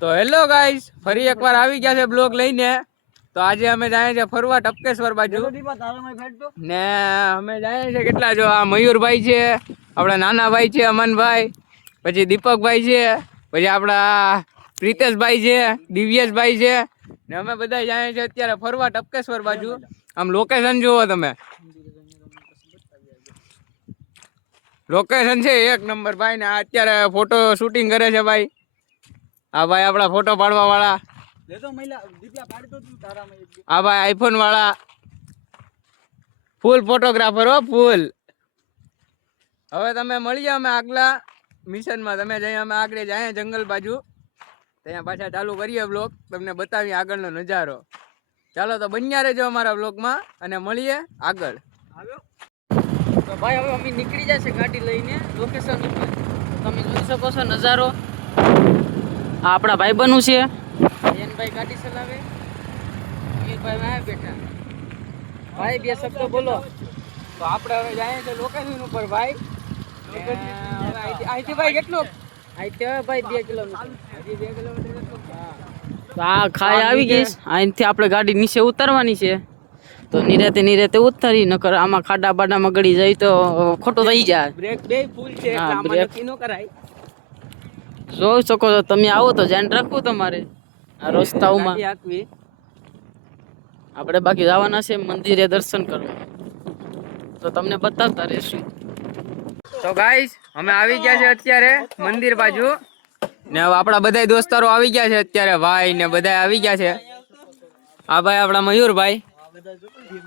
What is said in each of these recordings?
તો hello guys, ફરી એકવાર આવી ગયા છે બ્લોગ લઈને. તો આજે અમે જાય છે ફરવા ટપકેશ્વર બાજુ ને અમે જાય છે કેટલા જો આ મયુરભાઈ છે, આપણા નાના ભાઈ છે અમનભાઈ, પછી દીપકભાઈ છે, પછી આપણા પ્રિતેશભાઈ છે, દિવ્યેશભાઈ છે ને અમે બધા જાય છે અત્યારે ફરવા ટપકેશ્વર બાજુ. આમ લોકેશન જુઓ તમે, લોકેશન છે એક નંબર ભાઈ. ને અત્યારે ફોટો શૂટિંગ કરે છે ભાઈ. આ ભાઈ આપડા ફોટો પાડવા વાળા, આ ભાઈ આઈફોન વાળા, ફૂલ ફોટોગ્રાફર હો ફૂલ. હવે તમે મળીએ અમે આગલા મિશનમાં. તમે જઈએ અમે આગળ જાય જંગલ બાજુ, ત્યાં પાછા ચાલુ કરીએ બ્લોગ, તમને બતાવીએ આગળનો નજારો. ચાલો તો બન્યા રહેજો અમારા બ્લોગમાં અને મળીએ આગળ. તો ભાઈ હવે અમે નીકળી જશે ગાડી લઈને લોકેશન ઉપર. તમે જોઈ શકો છો નજારો. આ આપણા ભાઈ બનવું છે, ભાઈ ગાડી ચલાવે, ભાઈ વાયા બેઠા. ભાઈ બે શબ્દ બોલો. તો આપણે હવે જાય છે લોકેશન ઉપર ભાઈ. અહીંથી ભાઈ કેટલું? અહીંથી ભાઈ 2 કિલોમીટર. હજી 2 કિલોમીટર. તો આ ખાઈ આવી ગઈશ. અહીંથી આપણે ગાડી નીચે ઉતારવાની છે. તો નિરાતે ઉતારી, નકર આમાં ખાડા બાડામાં ગળી જાય તો ખોટું થઈ જાય. બ્રેક બે ફૂલ છે એટલે આમાં નક્કી ન કરાય. જોઈ શકો છો તમે, આવો તો ધ્યાન રાખવું તમારે આ રસ્તાઓમાં. આપણે બાકી જવાના છે મંદિરે દર્શન કરવા, તો તમને બતાવતા રહેશું. તો ગાઈસ અમે આવી ગયા છે અત્યારે મંદિર બાજુ ને આપણા બધા દોસ્તારો આવી ગયા છે અત્યારે, ભાઈ ને બધા આવી ગયા છે. આ ભાઈ આપણા મયુરભાઈ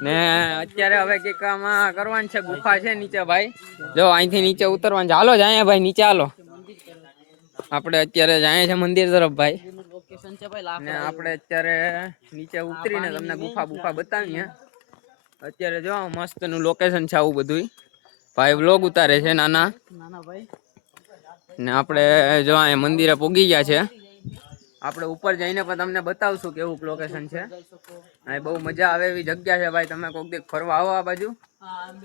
ને અત્યારે હવે કંઈક આમાં કરવાનું છે. ગુફા છે નીચે ભાઈ, જો અહીંથી નીચે ઉતરવાનું છે. હાલો જાય ભાઈ નીચે, હાલો. આપણે અત્યારે જાય છે મંદિર તરફ ભાઈ. ને આપણે અત્યારે નીચે ઉતરીને તમને ગુફા બતાવીએ. અત્યારે જો મસ્ત નું લોકેશન છે આવું બધું. ભાઈ વ્લોગ ઉતારે છે નાના ભાઈ. ને આપણે જો અહીંયા મંદિરે પોગી ગયા છે. આપણે ઉપર જઈને પણ તમને બતાવશું કેવું લોકેશન છે. અહીં બહુ મજા આવે એવી જગ્યા છે ભાઈ. તમે કોઈક દી ફરવા આવો આ બાજુ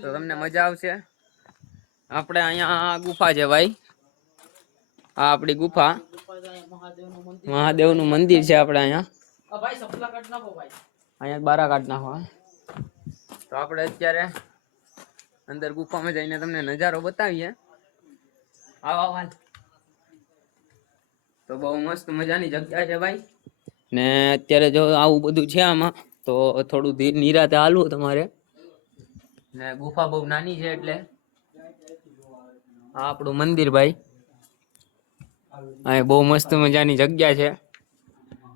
તો તમને મજા આવશે. આપણે અહીંયા ગુફા છે ભાઈ, આ આપણી ગુફા, મહાદેવનું મંદિર છે. આપણે અહીંયા બારા કાઢ નાખો. તો આપણે અત્યારે અંદર ગુફામાં જઈને તમને નજારો બતાવીએ. આવા તો બહુ મસ્ત મજાની જગ્યા છે ભાઈ. ને અત્યારે જો આવું બધું છે આમાં, તો થોડું નિરાતે હાલવું તમારે. ને ગુફા બહુ નાની છે એટલે આ આપણું મંદિર ભાઈ. અહીં બહુ મસ્ત મજાની જગ્યા છે.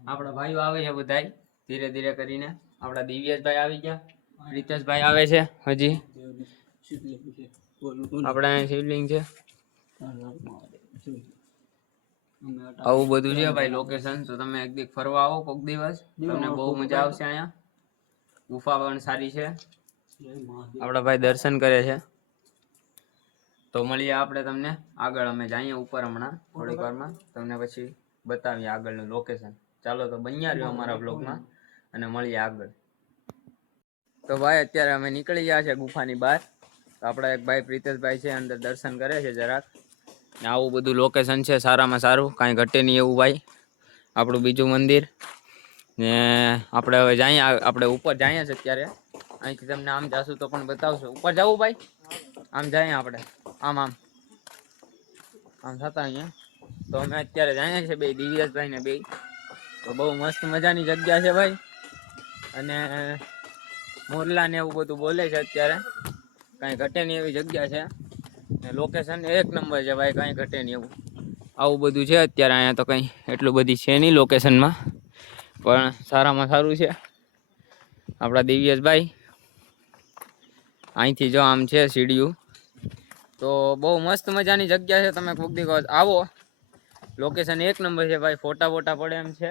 આપણા ભાઈઓ આવે છે બધા ધીરે ધીરે કરીને. આપણા દિવ્યેશભાઈ આવી ગયા, પ્રિતેશભાઈ આવે છે હજી. આપણા અહીં શિવલિંગ છે. આવું બધું છે ભાઈ લોકેશન. તો તમે એક દિવસ ફરવા આવો કોઈક દિવસ, તમને બહુ મજા આવશે. અહીંયા ગુફા પણ સારી છે. આપણા ભાઈ દર્શન કરે છે. તો મળીએ આપણે તમને આગળ. અમે જઈએ ઉપર હમણાં થોડીક વારમાં, તમને પછી બતાવીએ આગળનું લોકેશન. ચાલો તો બન્યા રહ્યો અમારા બ્લોગમાં અને મળીએ આગળ. તો ભાઈ અત્યારે અમે નીકળી ગયા છે ગુફાની બહાર. તો આપણા એક ભાઈ પ્રિતેશભાઈ છે અંદર દર્શન કરે છે જરાક. ને આવું બધું લોકેશન છે, સારામાં સારું, કાંઈ ઘટે નહીં એવું ભાઈ. આપણું બીજું મંદિર. ને આપણે હવે જઈએ, આપણે ઉપર જઈએ છે અત્યારે. અહીંથી તમને આમ જાશું તો પણ બતાવશું. ઉપર જવું ભાઈ? આમ જઈએ આપણે, આમ થતા અહીંયા. તો અમે અત્યારે જઈએ છીએ બે દિવ્યેશભાઈ ને બે. તો બહુ મસ્ત મજાની જગ્યા છે ભાઈ. અને મોરલા ને એવું બધું બોલે છે અત્યારે. કાંઈ ઘટે નહીં એવી જગ્યા છે. લોકેશન એક નંબર છે ભાઈ, કાંઈ ઘટે નહીં એવું. આવું બધું છે અત્યારે અહીંયા. તો કંઈ એટલું બધી છે નહીં લોકેશનમાં, પણ સારામાં સારું છે. આપણા દિવ્યેશભાઈ અહીંથી જો આમ છે સીડીયું. તો બહુ મસ્ત મજાની જગ્યા છે. તમે કોઈક દિવસ આવો, લોકેશન એક નંબર છે ભાઈ. ફોટા પડે એમ છે.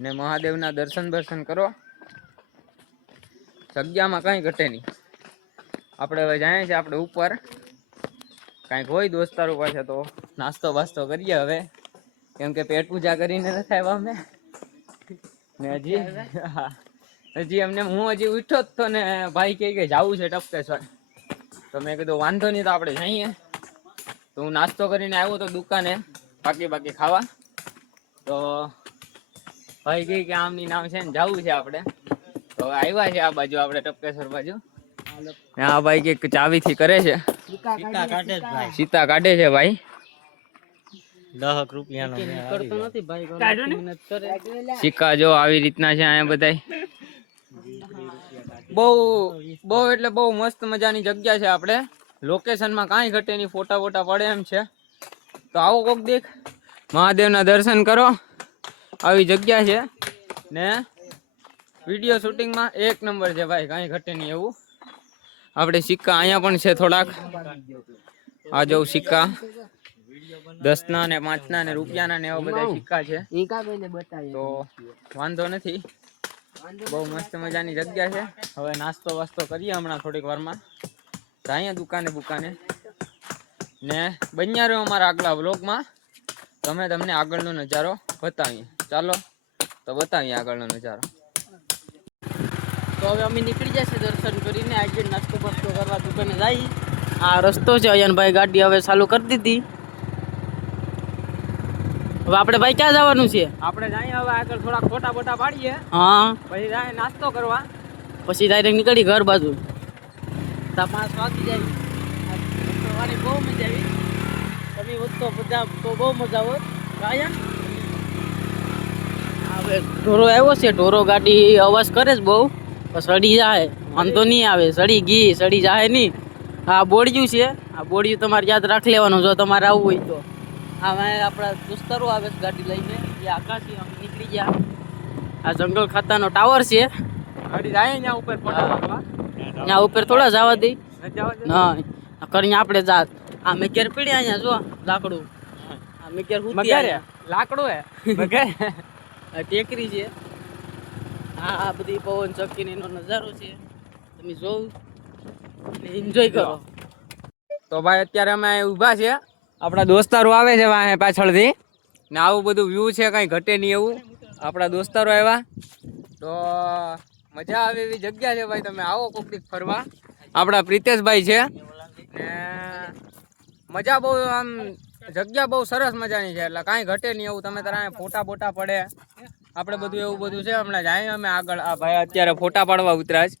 ને મહાદેવના દર્શન કરો. જગ્યામાં કાંઈ ઘટે નહીં. આપણે હવે જાય છે આપણે ઉપર. કાંઈક હોય દોસ્તારો પાસે તો નાસ્તો બાસ્તો કરીએ હવે, કેમ કે પેટ પૂજા કરીને નથી આવ્યા અમે. ને હજી અમને હું ઉઠ્યો જ તો ને ભાઈ કે જવું છે ટપકેશ્વર. તો મેં કીધું વાંધો નહીં, તો આપણે જઈએ. તો હું નાસ્તો કરીને આવ્યો તો દુકાને બાકી ખાવા. તો ભાઈ કહે કે આમની નામ છે ને જવું છે આપણે, તો આવ્યા છે આ બાજુ આપણે ટપકેશ્વર બાજુ. ને આ ભાઈ કે ચાવીથી કરે છે, સીતા કાઢે છે ભાઈ. 10 રૂપિયાનો કરતો નથી ભાઈ, મહેનત કરે. સિક્કા જો આવી રીતના છે અહીંયા બધાય. બહુ એટલે બહુ મસ્ત મજાની જગ્યા છે. આપણે લોકેશનમાં કાંઈ ઘટે નહીં, ફોટા બોટા પડે એમ છે. તો આવો કોક દેખ, મહાદેવના દર્શન કરો. આવી જગ્યા છે ને વિડીયો શૂટિંગમાં એક નંબર છે ભાઈ, કાંઈ ઘટે નહીં એવું. આપણે સિક્કા અહીંયા પણ છે થોડાક. આ જો સિક્કા 10ના ને 5ના ને રૂપિયાના ને એવા બધા સિક્કા છે. તો વાંધો નથી, બહુ મસ્ત મજાની જગ્યા છે. હવે નાસ્તો વાસ્તો કરીએ હમણાં થોડીક વારમાં, તો અહીંયા દુકાને ને બન્યા રહ્યો અમારા આગલા વ્લોગમાં. તમે તમને આગળનો નજારો બતાવીએ. ચાલો તો બતાવીએ આગળનો નજારો. તો હવે અમે નીકળી જશે દર્શન કરીને, આજે નાસ્તો બાસ્તો કરવા દુકાને જઈ. આ રસ્તો છે, અયનભાઈ ગાડી હવે ચાલુ કરી દીધી. હવે આપણે ભાઈ ક્યાં જવાનું છે? આપણે જઈએ હવે આગળ થોડાક ફોટા બોટા પાડીએ, હા પછી જાય નાસ્તો કરવા, પછી ડાયરેક્ટ નીકળી ઘર બાજુ. 5 વાગી જાય. સવારે બહુ મજા આવી. તમે હોત તો બધા તો બહુ મજા હોત. હવે ઢોરો આવ્યો છે, ઢોરો ગાડી અવાજ કરે છે બહુ, પણ સડી જાય વાંધો નહીં આવે. સડી જાય નહીં. આ બોડિયું છે, આ બોડિયું તમારે યાદ રાખ લેવાનું જો તમારે આવવું હોય તો. આમાં આપણા દોસ્તારો આવે છે ગાડી લઈને, એ આકાશી અમે નીકળી ગયા. આ જંગલ ખાતાનો ટાવર છે, ગાડી જાય ત્યાં ઉપર ફોટા પાડવા. ત્યાં ઉપર થોડા જવા દઈ ના ના કરીને આપણે જાત. આ મેં ઘેર પીડ્યા અહીંયા જો લાકડું, આ મેં ઘેર મગરે લાકડું હે મગરે આ ટેકરી છે. આ બધી પવન ચક્કીનો નજારો છે, તમે જોવ એન્જોય કરો. તો ભાઈ અત્યારે અમે ઊભા છે, આપણા દોસ્તારો આવે છે વાહે પાછળથી ને આવું બધું વ્યૂ છે, કાંઈ ઘટે નહીં એવું. આપણા દોસ્તારો આવ્યા તો મજા આવે એવી જગ્યા છે ભાઈ. તમે આવો કોક દીક ફરવા. આપણા પ્રિતેશભાઈ છે ને મજા બહુ, આમ જગ્યા બહુ સરસ મજાની છે, એટલે કાંઈ ઘટે નહીં એવું. તમે તારા ફોટા બોટા પડે, આપણે બધું એવું બધું છે. હમણાં જાય અમે આગળ. આ ભાઈ અત્યારે ફોટા પાડવા ઉતર્યા જ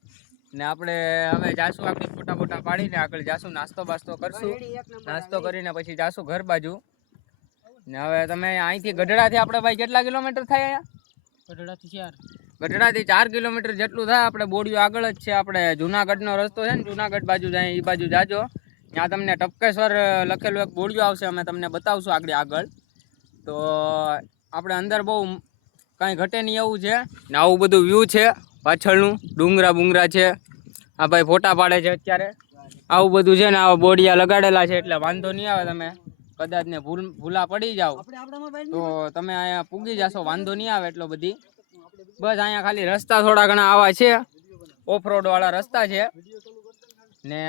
ને આપણે હવે જાશું, આપણે ફોટા બોટા પાડીને આગળ જાશું, નાસ્તો બાસ્તો કરશું. નાસ્તો કરીને પછી જાશું ઘર બાજુ. ને હવે તમે અહીંથી ગઢડાથી આપણે ભાઈ કેટલા કિલોમીટર થાય અહીંયા? ગઢડાથી 4 કિલોમીટર જેટલું થાય. આપણે બોડિયું આગળ જ છે. આપણે જુનાગઢનો રસ્તો છે ને, જુનાગઢ બાજુ જાય એ બાજુ જાજો. ત્યાં તમને ટપકેશ્વર લખેલું એક બોડિયું આવશે, અમે તમને બતાવશું આગળ. તો આપણે અંદર બહુ કાંઈ ઘટે નહીં એવું છે ને આવું બધું વ્યૂ છે પાછળનું. ડુંગરા બુંગરા છે. આ ભાઈ ફોટા પાડે છે અત્યારે. આવું બધું છે ને, આવા બોડિયા લગાડેલા છે, એટલે વાંધો નહીં આવે. તમે કદાચ ને ભૂલા પડી જાઓ તો તમે અહીંયા પૂગી જશો, વાંધો નહીં આવે એટલો બધી. બસ અહીંયા ખાલી રસ્તા થોડા ઘણા આવા છે, ઓફરોડ વાળા રસ્તા છે ને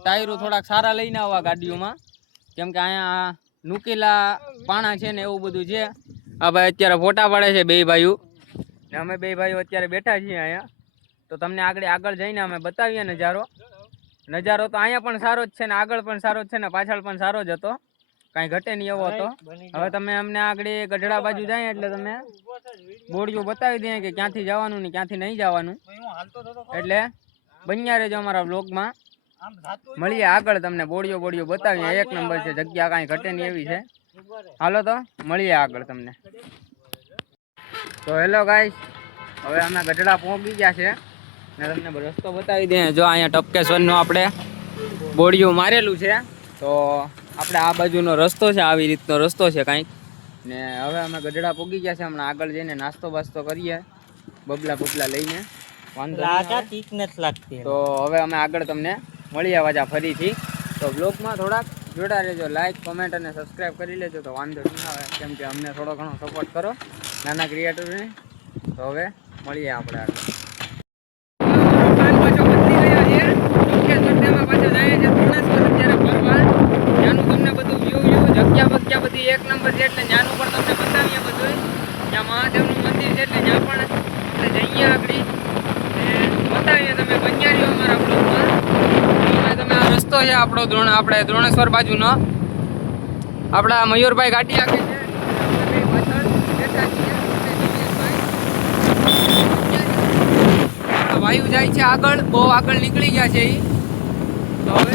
ટાયરો થોડાક સારા લઈને આવવા ગાડીઓમાં, કેમ કે અહીંયા નુકીલા પાણા છે ને એવું બધું છે. આ ભાઈ અત્યારે ફોટા પાડે છે બે ભાઈઓ ને અમે બે ભાઈઓ અત્યારે બેઠા છીએ અહીંયા. તો તમને આગળ જઈને અમે બતાવીએ નજારો તો અહીંયા પણ સારો જ છે ને આગળ પણ સારો જ છે ને પાછળ પણ સારો જ હતો, કાંઈ ઘટે નહીં એવો હતો. હવે તમે અમને આગળ ગઢડા બાજુ જાય એટલે તમે બોડિયું બતાવી દઈએ કે ક્યાંથી જવાનું ને ક્યાંથી નહીં જવાનું. એટલે બન્યા રહેજો અમારા વ્લોગમાં. મળીએ આગળ, તમને બોડિયો બતાવીએ. એક નંબર છે જગ્યા, કાંઈ ઘટે નહીં એવી છે. હાલો તો મળીએ આગળ તમને. તો હેલો ગાઈસ, હવે અમે ગઢડા પહોંચી ગયા છે ને તમને રસ્તો બતાવી દઈએ. જો અહીંયા ટપકેશ્વરનું આપણે બોડિયું મારેલું છે. તો આપણે આ બાજુનો રસ્તો છે, આવી રીતનો રસ્તો છે કાંઈક. ને હવે અમે ગઢડા પહોંચી ગયા છે. હમણાં આગળ જઈને નાસ્તો બાસ્તો કરીએ, બબલા લઈને. વાંધો લાગતી. તો હવે અમે આગળ તમને મળીએ પાછા ફરીથી. તો બ્લોગમાં થોડાક જોડા રહેજો, લાઈક કોમેન્ટ અને સબસ્ક્રાઈબ કરી લેજો તો વાંધો નહીં આવે, કેમ કે અમને થોડો ઘણો સપોર્ટ કરો નાના ક્રિએટરને. તો હવે મળીએ આપણે આગળ. તમને બધું વ્યૂ જગ્યા બધી એક નંબર છે, એટલે ત્યાંનું પણ તમને બતાવીએ બધું. ત્યાં મહાદેવનું મંદિર છે, એટલે ત્યાં પણ આપણે જઈએ આગળ બતાવીએ. તમે બન્યા રહ્યો અમારા બ્લોગમાં. તમે આ રસ્તો છે આપણો આપણે દ્રોણેશ્વર બાજુનો. આપણા મયુરભાઈ ગાડી આગળ છે, જાય છે આગળ, બહુ આગળ નીકળી ગયા છે ઈ. તો હવે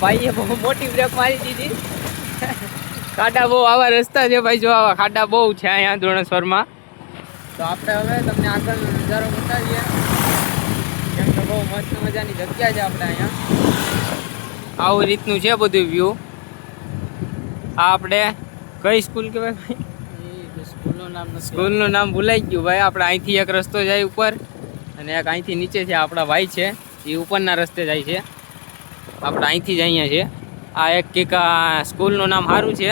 ભાઈએ બહુ મોટી બ્રેક મારી દીધી. ખાડા બહુ આવા રસ્તા છે ભાઈ, જો આવા ખાડા બહુ છે અહીંયા ધોણેશ્વરમાં. તો આપણે હવે તમને આગળ નજારો બતાવીએ, કેમ કે બહુ મસ્ત મજાની જગ્યા છે આપણે અહીંયા. આવું રીતનું છે બધું વ્યૂ. આ આપણે કઈ સ્કૂલ કહેવાય ભાઈ? સ્કૂલનું નામ ભૂલાઈ ગયું ભાઈ. આપણે અહીંથી એક રસ્તો જાય ઉપર અને એક અહીંથી નીચે છે. આપણા ભાઈ છે એ ઉપરના રસ્તે જાય છે, આપણે અહીંથી જ અહીંયા છે. આ એક કંઈક સ્કૂલનું નામ સારું છે.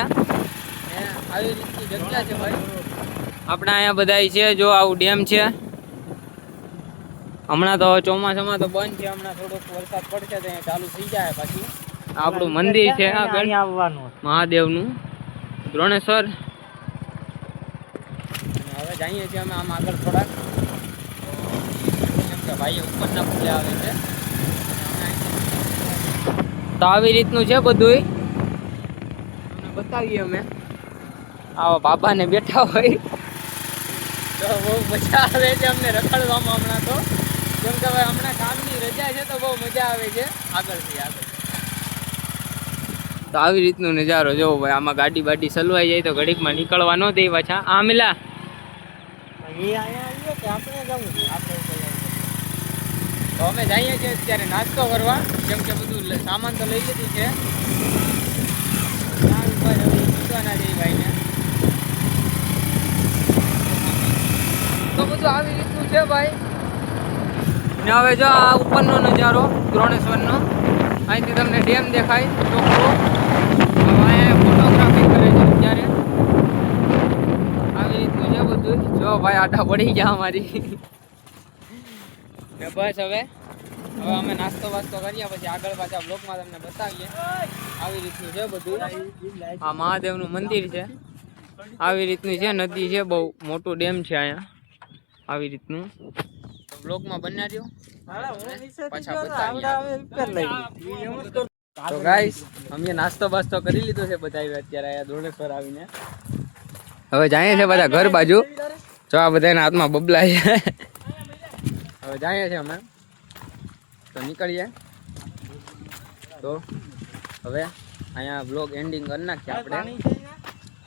આવી રીતની જગ્યા છે ભાઈ. આપણે અહીંયા બધા છે. જો આવું ડેમ છે. હમણાં તો ચોમાસામાં તો બંધ છે, હમણાં થોડોક વરસાદ પડશે તો અહીંયા ચાલુ થઈ જાય પાછું. આપણું મંદિર છે આગળ મહાદેવનું દ્રોણેશ્વર. હવે જઈએ છીએ અમે આમ આગળ થોડાક, કેમ કે ભાઈ ઉપરના પૂજા આવે છે. તો આવી રીતનું છે બધું, તમને બતાવીએ અમે. આવા બાબાને બેઠા હોય તો બહુ મજા આવે છે અમને રખડવામાં હમણાં તો, કેમ કે ભાઈ હમણાં કામની રજા છે તો બહુ મજા આવે છે આગળથી આગળ. તો આવી રીતનો નજારો જોવો ભાઈ. આમાં ગાડી બાડી સલવાઈ જાય તો ઘડીકમાં નીકળવા ન દે પાછા. આ મિલા તો અમે જઈએ છીએ અત્યારે નાસ્તો કરવા, કેમ કે બધું સામાન તો લઈ લીધું છે. પૂછવાના છે ભાઈને. તો બધું આવી રીતનું છે ભાઈ. ને હવે જો આ ઉપરનો નજારો દ્રોણેશ્વરનો, અહીંથી તમને ડેમ દેખાય ચોખ્ખો. અહીંયા ફોટોગ્રાફી કરે છે અત્યારે. આવી રીતનું છે બધું. જો ભાઈ આટા પડી ગયા અમારી. ને બસ હવે અમે નાસ્તો વાસ્તો કરીએ પછી આગળ પાછા બ્લોકમાં તમને બતાવીએ. આવી રીતનું છે બધું. આ મહાદેવનું મંદિર છે. આવી રીતનું છે, નદી છે, બહુ મોટું ડેમ છે અહીંયા. આવી રીતનું બ્લોકમાં બન્યા રહ્યો પાછા બતાવીએ. તો ગાઈસ અમે નાસ્તો બાસ્તો કરી લીધો છે બધા અત્યારે અહીંયા ધોળેશ્વર આવીને. હવે જઈએ છે બધા ઘર બાજુ. જો આ બધાના હાથમાં બબલા છે. હવે જઈએ છીએ અમે તો નીકળીએ. તો હવે અહીંયા બ્લોગ એન્ડિંગ કરી નાખીએ આપણે,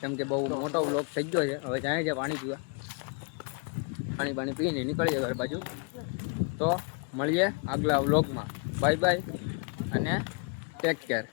કેમ કે બહુ મોટો બ્લોગ થઈ ગયો છે. હવે જઈએ છીએ પાણી પીવા. પાણી પીને નીકળીએ ઘર બાજુ. તો મળીએ આગલા બ્લોગમાં. બાય બાય અને ટેક કેર.